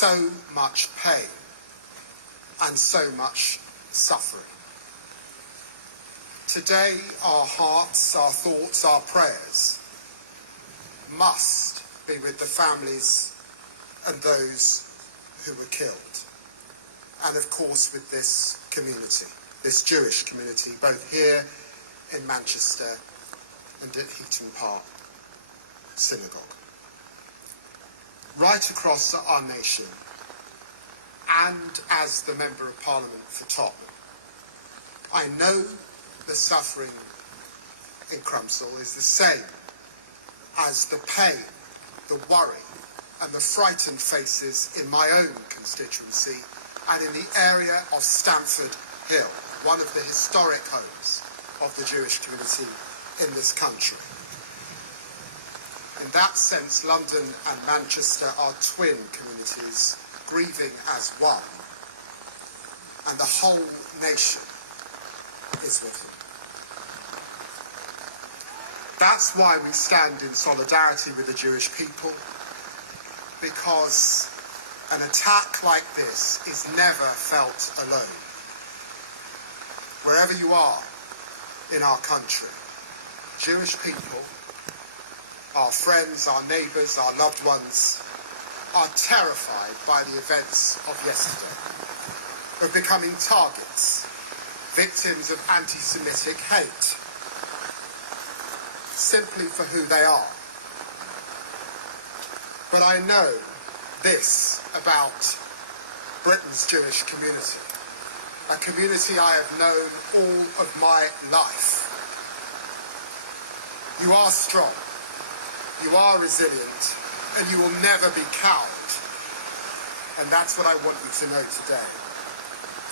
so much pain and so much suffering. Today, our hearts, our thoughts, our prayers must be with the families and those who were killed. And of course with this community, this Jewish community, both here in Manchester and at Heaton Park Synagogue. Right across our nation, and as the Member of Parliament for Tottenham, I know the suffering in Crumpsall is the same as the pain, the worry and the frightened faces in my own constituency and in the area of Stamford Hill, one of the historic homes of the Jewish community in this country. In that sense, London and Manchester are twin communities, grieving as one, and the whole nation is with them. That's why we stand in solidarity with the Jewish people, because an attack like this is never felt alone. Wherever you are in our country, Jewish people, our friends, our neighbours, our loved ones, are terrified by the events of yesterday, of becoming targets, victims of anti-Semitic hate, simply for who they are. But I know this about Britain's Jewish community, a community I have known all of my life. You are strong, you are resilient, and you will never be cowed. And that's what I want you to know today,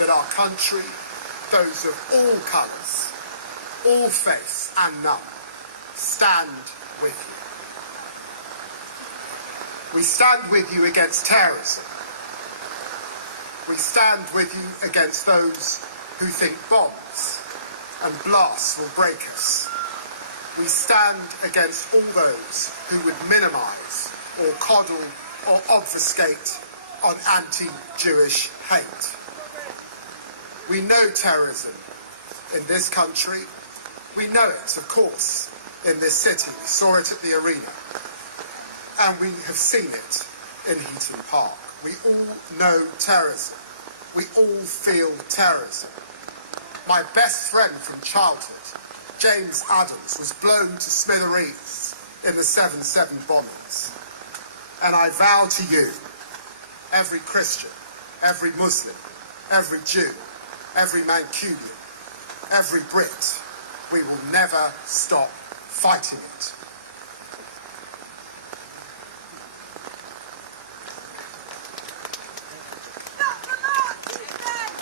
that our country, those of all colours, all faiths and none, stand with you. We stand with you against terrorism. We stand with you against those who think bombs and blasts will break us. We stand against all those who would minimise or coddle or obfuscate on anti-Jewish hate. We know terrorism in this country. We know it, of course, in this city. We saw it at the arena. And we have seen it in Heaton Park. We all know terrorism. We all feel terrorism. My best friend from childhood, James Adams, was blown to smithereens in the 7/7 bombings. And I vow to you, every Christian, every Muslim, every Jew, every Mancubian, every Brit, we will never stop fighting it.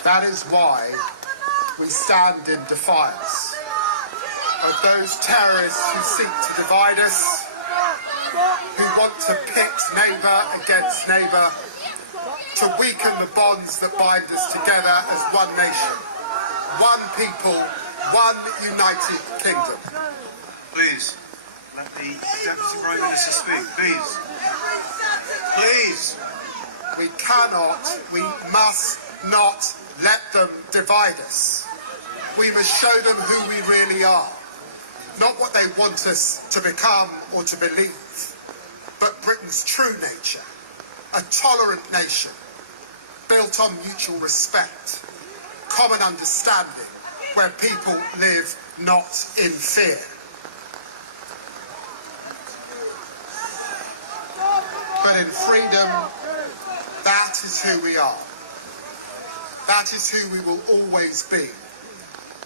That is why we stand in defiance of those terrorists who seek to divide us, who want to pit neighbour against neighbour, to weaken the bonds that bind us together as one nation, one people, one united kingdom. Please, let the Deputy Prime Minister speak, please. Please. We cannot, we must not let them divide us. We must show them who we really are. Not what they want us to become or to believe, but Britain's true nature, a tolerant nation, built on mutual respect, common understanding, where people live not in fear. But in freedom, that is who we are. That is who we will always be.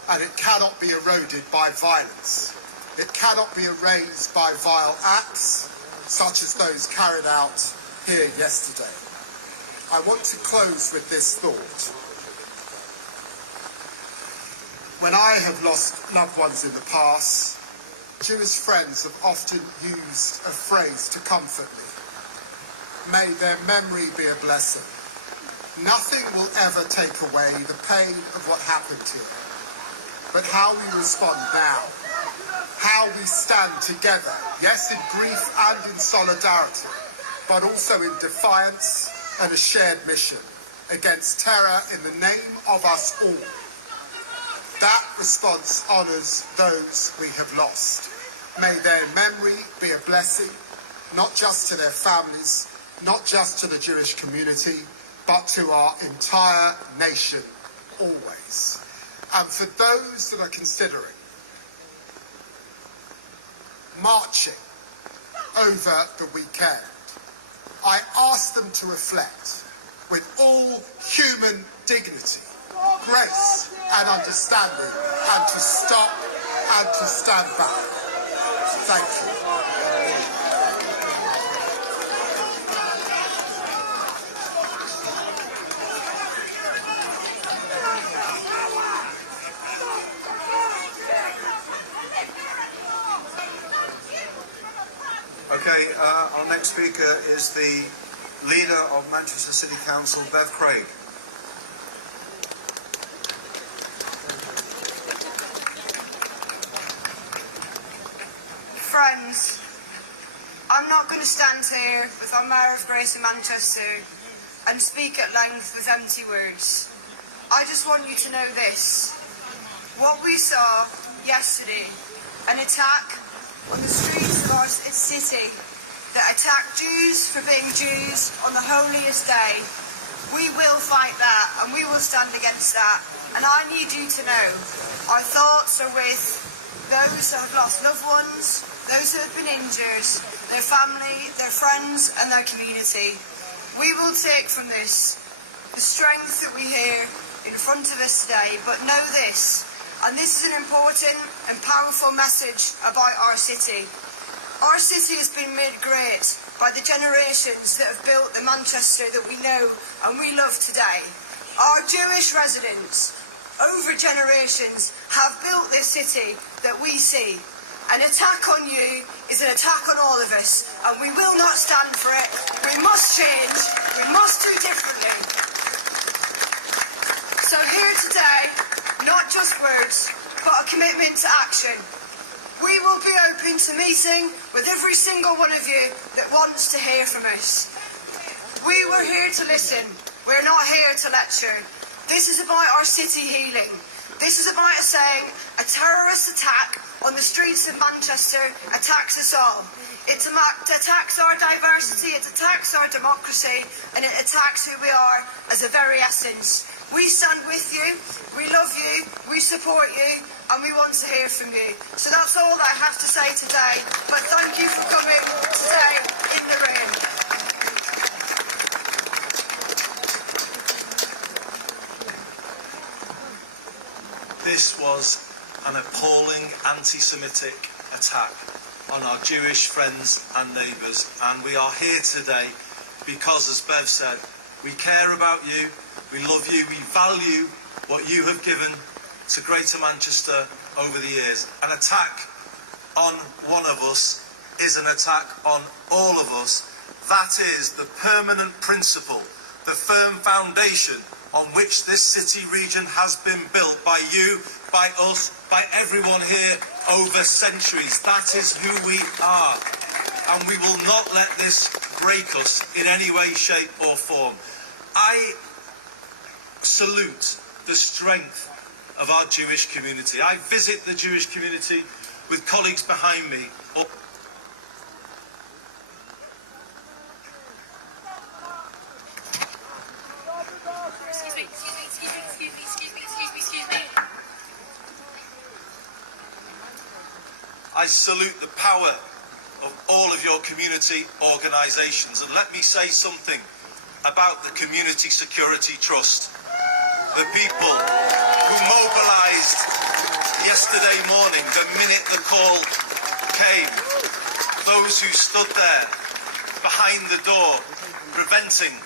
And it cannot be eroded by violence. It cannot be erased by vile acts, such as those carried out here yesterday. I want to close with this thought. When I have lost loved ones in the past, Jewish friends have often used a phrase to comfort me. May their memory be a blessing. Nothing will ever take away the pain of what happened here. But how we respond now, how we stand together, yes, in grief and in solidarity, but also in defiance, and a shared mission against terror in the name of us all. That response honours those we have lost. May their memory be a blessing, not just to their families, not just to the Jewish community, but to our entire nation, always. And for those that are considering marching over the weekend, I ask them to reflect with all human dignity, grace and understanding, and to stop and to stand back. Thank you. Okay, our next speaker is the leader of Manchester City Council, Bev Craig. Friends, I'm not going to stand here with our Mayor of Grace in Manchester and speak at length with empty words. I just want you to know this. What we saw yesterday, an attack on the streets of our city that attacked Jews for being Jews on the holiest day, we will fight that and we will stand against that. And I need you to know our thoughts are with those who have lost loved ones, those who have been injured, their family, their friends and their community. We will take from this the strength that we hear in front of us today, but know this, and this is an important and powerful message about our city. Our city has been made great by the generations that have built the Manchester that we know and we love today. Our Jewish residents, over generations, have built this city that we see. An attack on you is an attack on all of us, and we will not stand for it. We must change. We must do differently. So here today, not just words, but a commitment to action. We will be open to meeting with every single one of you that wants to hear from us. We were here to listen. We're not here to lecture. This is about our city healing. This is about us saying a terrorist attack on the streets of Manchester attacks us all. It attacks our diversity, it attacks our democracy, and it attacks who we are as a very essence. We stand with you, we love you, we support you, and we want to hear from you. So that's all I have to say today, but thank you for coming today in the rain. This was an appalling anti-Semitic attack on our Jewish friends and neighbours, and we are here today because, as Bev said, we care about you, we love you, we value what you have given to Greater Manchester over the years. An attack on one of us is an attack on all of us. That is the permanent principle, the firm foundation on which this city region has been built by you, by us, by everyone here over centuries. That is who we are. And we will not let this break us in any way, shape or form. I salute the strength of our Jewish community. I visit the Jewish community with colleagues behind me. I salute the power of all of your community organisations, and let me say something about the Community Security Trust. The people who mobilised yesterday morning, the minute the call came, those who stood there behind the door, preventing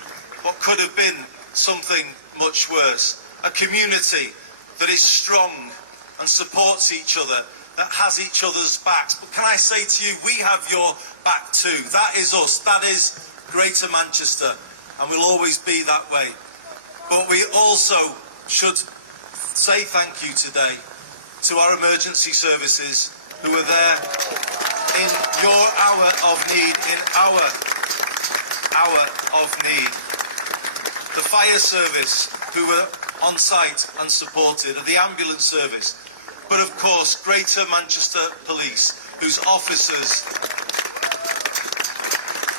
what could have been something much worse. A community that is strong and supports each other, that has each other's backs. But can I say to you, we have your back too. That is us. That is Greater Manchester, and will always be that way. But we also should say thank you today to our emergency services who are there in your hour of need, in our hour of need. fire service who were on site and supported, and the ambulance service, but of course Greater Manchester Police, whose officers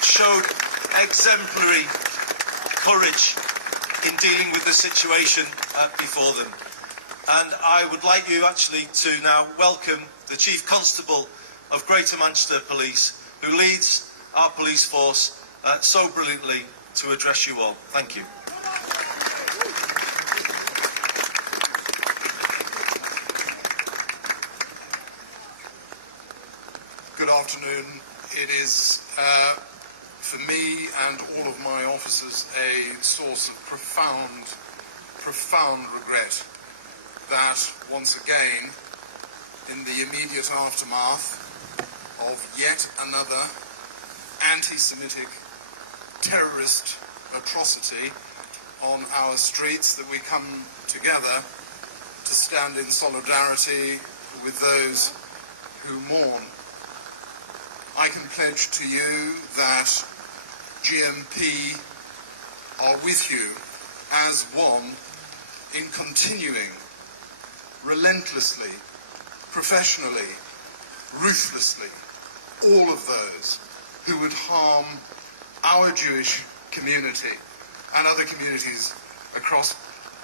showed exemplary courage in dealing with the situation before them. And I would like you actually to now welcome the Chief Constable of Greater Manchester Police, who leads our police force so brilliantly, to address you all. Thank you. Good afternoon. It is, for me and all of my officers, a source of profound regret that once again, in the immediate aftermath of yet another anti-Semitic terrorist atrocity on our streets, that we come together to stand in solidarity with those who mourn. I can pledge to you that GMP are with you as one in continuing relentlessly, professionally, ruthlessly, all of those who would harm our Jewish community and other communities across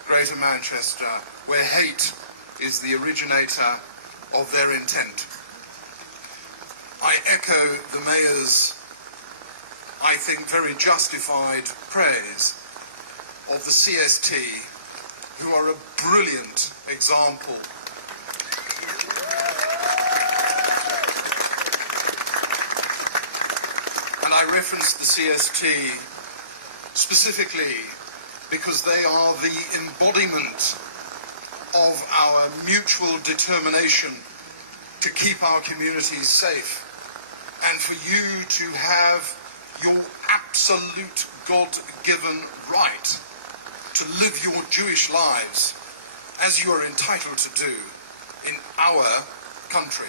Greater Manchester, where hate is the originator of their intent. I echo the Mayor's, I think, very justified praise of the CST, who are a brilliant example and I reference the CST specifically because they are the embodiment of our mutual determination to keep our communities safe, and for you to have your absolute God-given right to live your Jewish lives as you are entitled to do in our country.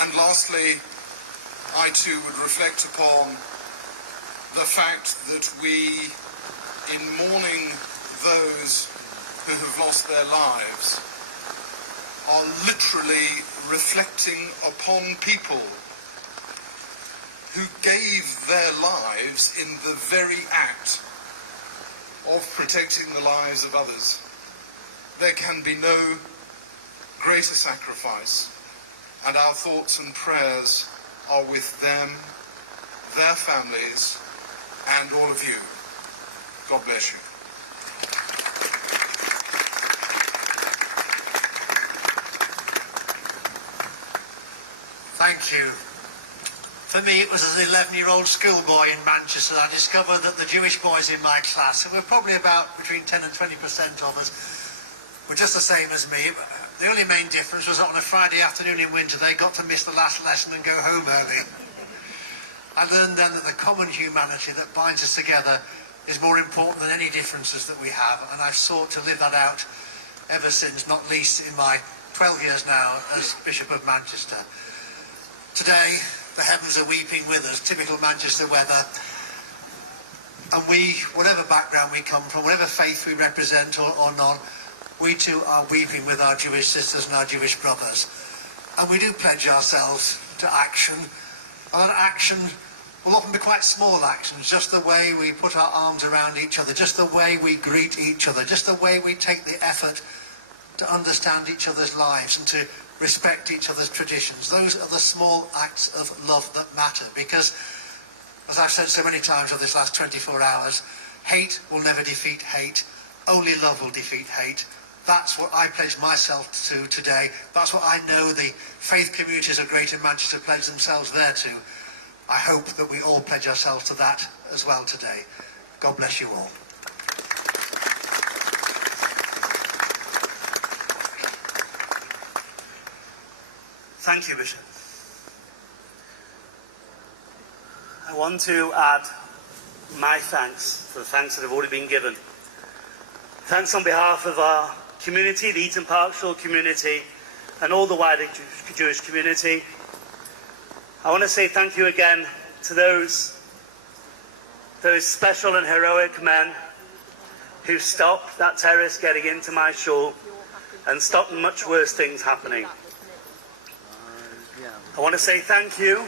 And lastly, I too would reflect upon the fact that we, in mourning those who have lost their lives, are literally reflecting upon people who gave their lives in the very act of protecting the lives of others. There can be no greater sacrifice, and our thoughts and prayers are with them, their families, and all of you. God bless you. Thank you. For me, it was as an 11-year-old schoolboy in Manchester. I discovered that the Jewish boys in my class, who were probably about between 10 and 20% of us, were just the same as me. The only main difference was that on a Friday afternoon in winter, they got to miss the last lesson and go home early. I learned then that the common humanity that binds us together is more important than any differences that we have, and I've sought to live that out ever since, not least in my 12 years now as Bishop of Manchester. Today, the heavens are weeping with us, typical Manchester weather, and we, whatever background we come from, whatever faith we represent or not, we too are weeping with our Jewish sisters and our Jewish brothers. And we do pledge ourselves to action, and that action will often be quite small actions, just the way we put our arms around each other, just the way we greet each other, just the way we take the effort to understand each other's lives and to respect each other's traditions. Those are the small acts of love that matter, because, as I've said so many times over this last 24 hours, hate will never defeat hate. Only love will defeat hate. That's what I pledge myself to today. That's what I know the faith communities of Greater Manchester pledge themselves there to. I hope that we all pledge ourselves to that as well today. God bless you all. Thank you, Bishop. I want to add my thanks for the thanks that have already been given. Thanks on behalf of our community, the Eaton Park Shore community, and all the wider Jewish community. I want to say thank you again to those special and heroic men who stopped that terrorist getting into my shul and stopped much worse things happening. I want to say thank you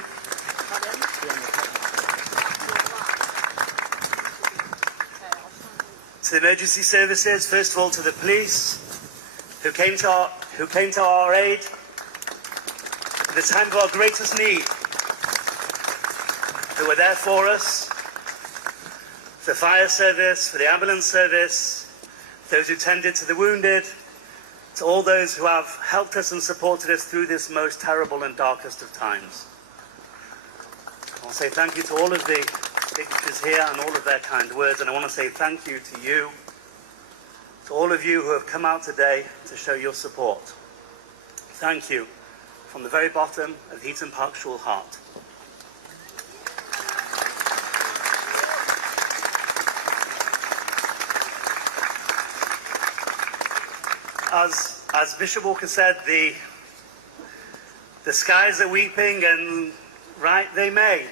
to the emergency services, first of all to the police, who came to our aid at the time of our greatest need, who were there for us, the fire service, for the ambulance service, those who tended to the wounded, to all those who have helped us and supported us through this most terrible and darkest of times. I want to say thank you to all of the dignitaries here and all of their kind words, and I want to say thank you to you, to all of you who have come out today to show your support. Thank you from the very bottom of the Heaton Park Shul heart. As Bishop Walker said, the skies are weeping, and right they may.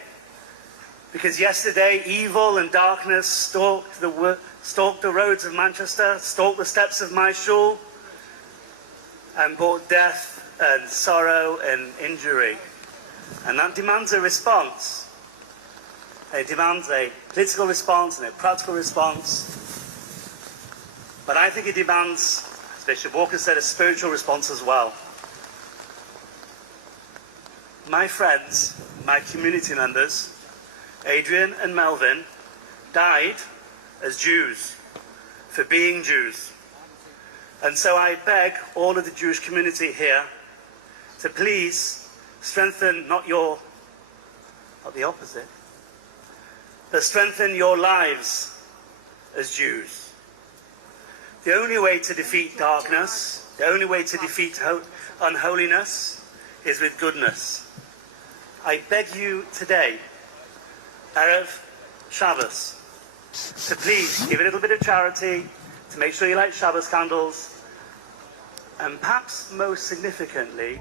Because yesterday, evil and darkness stalked the roads of Manchester, stalked the steps of my shul, and brought death and sorrow and injury. And that demands a response. It demands a political response and a practical response. But I think it demands, as Bishop Walker said, a spiritual response as well. My friends, my community members, Adrian and Melvin, died as Jews, for being Jews. And so I beg all of the Jewish community here to please strengthen not the opposite, but strengthen your lives as Jews. The only way to defeat darkness, the only way to defeat unholiness is with goodness. I beg you today, Erev Shabbos, to please give a little bit of charity, to make sure you light Shabbos candles, and perhaps most significantly,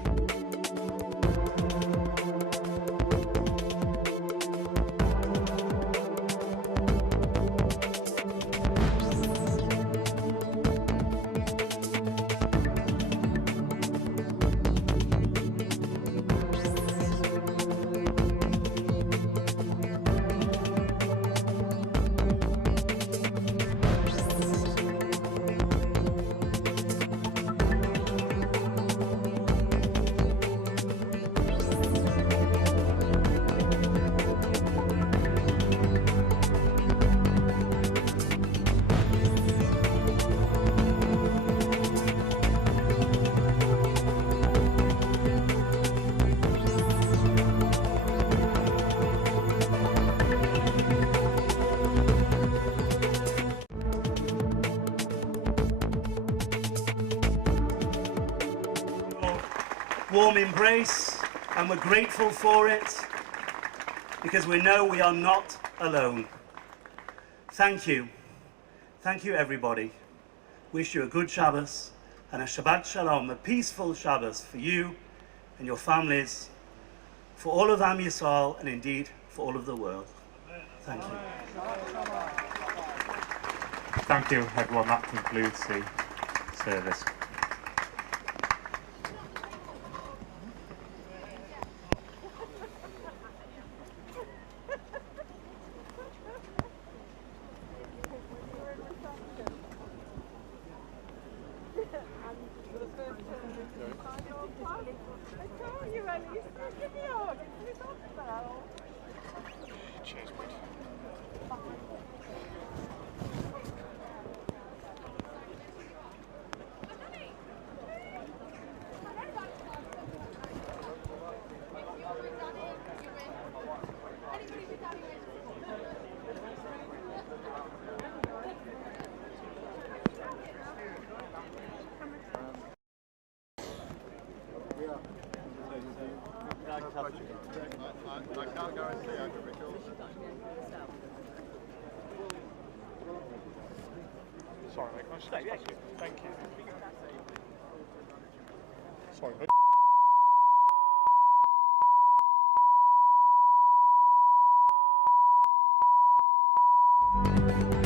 warm embrace, and we're grateful for it because we know we are not alone. Thank you. Thank you, everybody. Wish you a good Shabbos and a Shabbat Shalom, a peaceful Shabbos for you and your families, for all of Am Yisrael, and indeed for all of the world. Thank you. Thank you, everyone. That concludes the service. I can't guarantee I can reach all. Sorry, mate. Can I stay? Thank you. Thank you. Sorry, mate. Thank you.